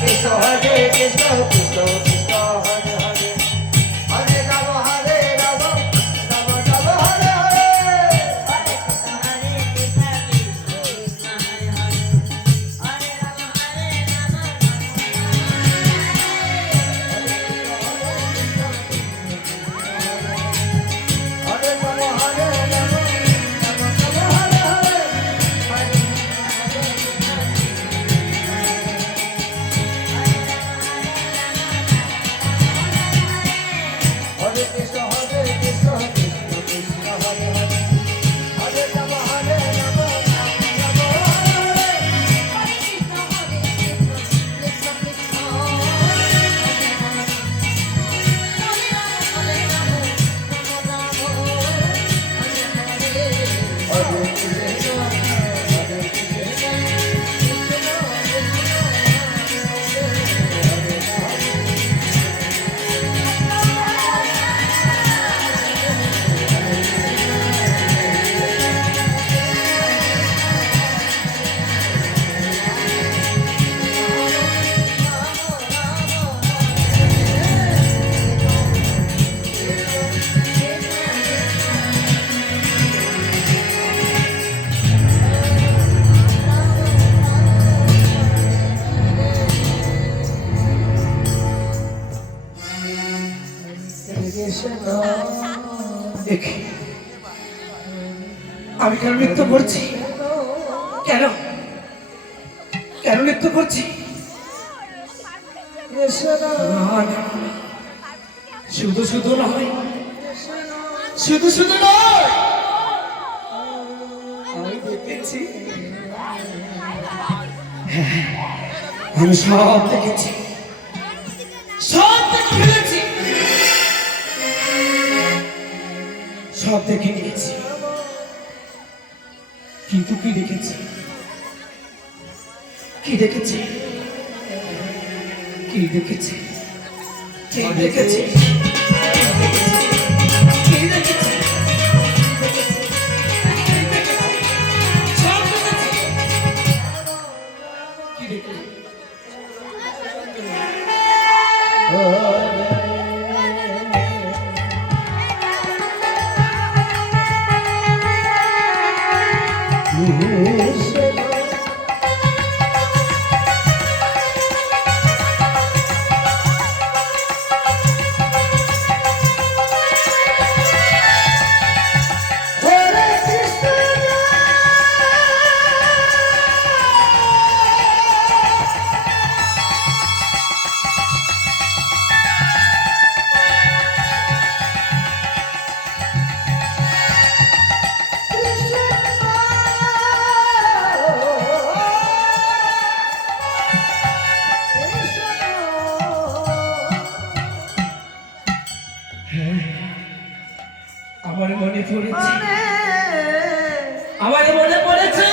Cristo vai আমি কেন নৃত্য করছি? কেন? কেন নৃত্য করছি। শুধু শুধু নয় শুধু শুধু নয় আমি দেখেছি হ্যাঁ, আমি সব দেখেছি। সব দেখে কিন্তু কি দেখেছি কি দেখেছি কি দেখেছি কি দেখেছি কি দেখেছি সব মনে পড়েছে। আমার মনে পড়েছে?